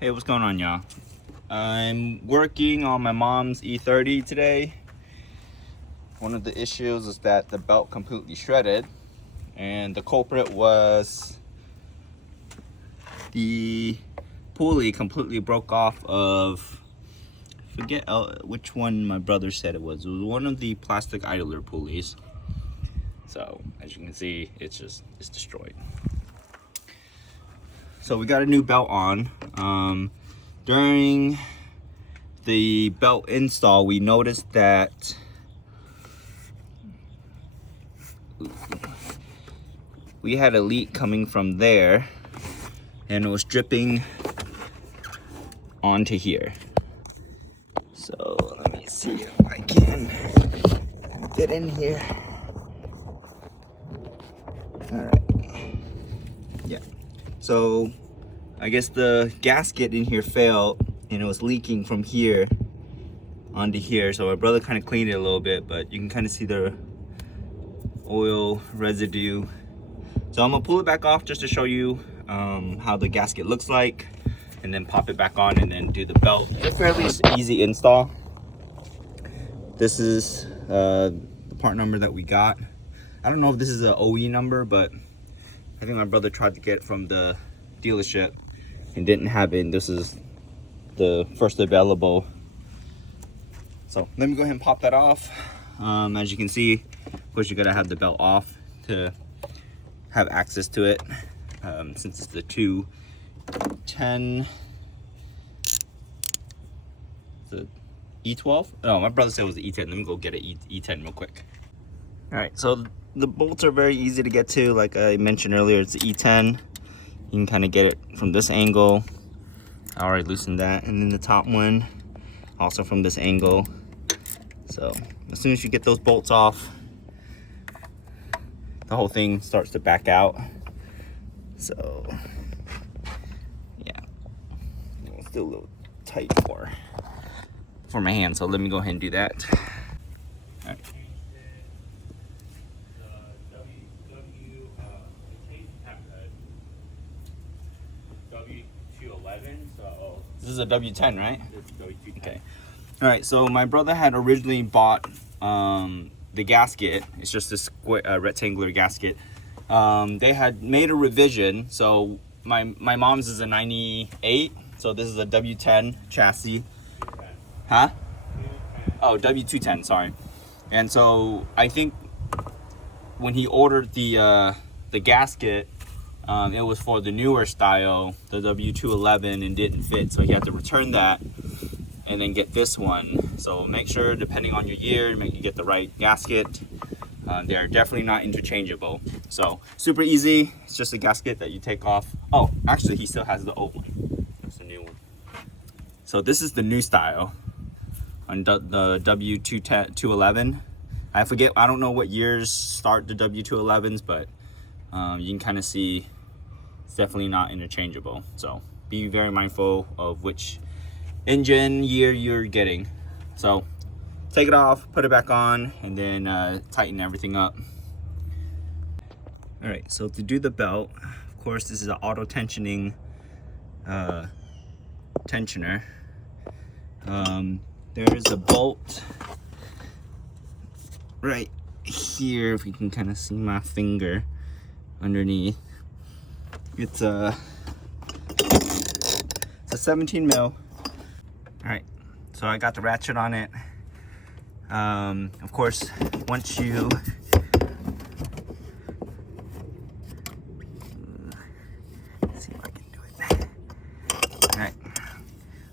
Hey, what's going on, y'all? I'm working on my mom's E30 today. One of the issues is that the belt completely shredded, and the culprit was the pulley completely broke off of, forget which one my brother said it was. It was one of the plastic idler pulleys. So as you can see, it's destroyed. So we got a new belt on. During the belt install, we noticed that we had a leak coming from there, and it was dripping onto here. So let me see if I can get in here. All right. Yeah. So I guess the gasket in here failed, and it was leaking from here onto here. So my brother kind of cleaned it a little bit, but you can kind of see the oil residue. So I'm gonna pull it back off just to show you how the gasket looks like, and then pop it back on and then do the belt. It's a fairly easy install. This is the part number that we got. I don't know if this is an OE number, but I think my brother tried to get it from the dealership and didn't have it. This is the first available. So let me go ahead and pop that off. As you can see, of course, you gotta have the belt off to have access to it. Since it's the 210, the E12. Oh, my brother said it was the E10. Let me go get an E10 real quick. All right, so the bolts are very easy to get to. Like I mentioned earlier, it's the E10. You can kind of get it from this angle. I already loosened that. And then the top one, also from this angle. So as soon as you get those bolts off, the whole thing starts to back out. So yeah, it's still a little tight for my hand. So let me go ahead and do that. All right. W211, so this is a W10, right? It's W210. Okay. All right, so my brother had originally bought the gasket. It's just a square, rectangular gasket. They had made a revision. So my mom's is a 98, so this is a W10 chassis. Huh? Oh, W210, sorry. And so I think when he ordered the gasket, it was for the newer style, the W211, and didn't fit, so he had to return that and then get this one. So make sure, depending on your year, make you get the right gasket. They're definitely not interchangeable. So super easy. It's just a gasket that you take off. Oh, actually, he still has the old one. It's the new one. So this is the new style on the W211. I forget, I don't know what years start the W211s, but you can kind of see it's definitely not interchangeable. So be very mindful of which engine year you're getting. So take it off, put it back on, and then tighten everything up. All right, so to do the belt, of course, this is an auto tensioning tensioner. There is a bolt right here, if you can kind of see my finger underneath. It's a 17 mil. All right, so I got the ratchet on it. Of course, once you let's see if I can do it. All right,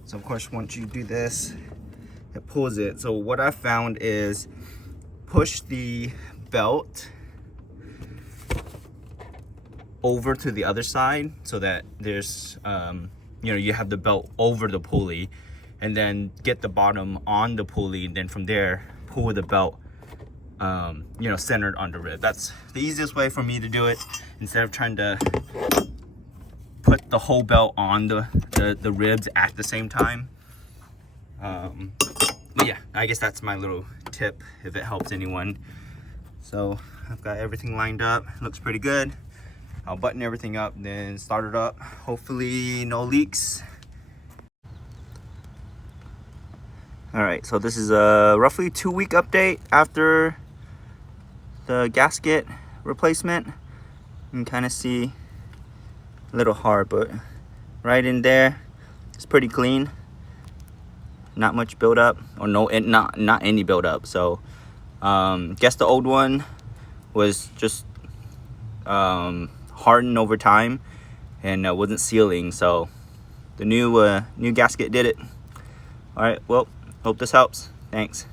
so of course, once you do this, it pulls it. So what I found is push the belt over to the other side so that there's you have the belt over the pulley, and then get the bottom on the pulley, and then from there pull the belt centered on the rib. That's the easiest way for me to do it, instead of trying to put the whole belt on the ribs at the same time. But yeah, I guess that's my little tip if it helps anyone. So I've got everything lined up, looks pretty good. I'll button everything up, then start it up. Hopefully no leaks, All right, so this is a roughly 2-week update after the gasket replacement. You can kind of see a little hard, but right in there, it's pretty clean. Not much buildup, or not any buildup. So, guess the old one was just hardened over time and wasn't sealing. So, the new gasket did it. All right, well, hope this helps. Thanks.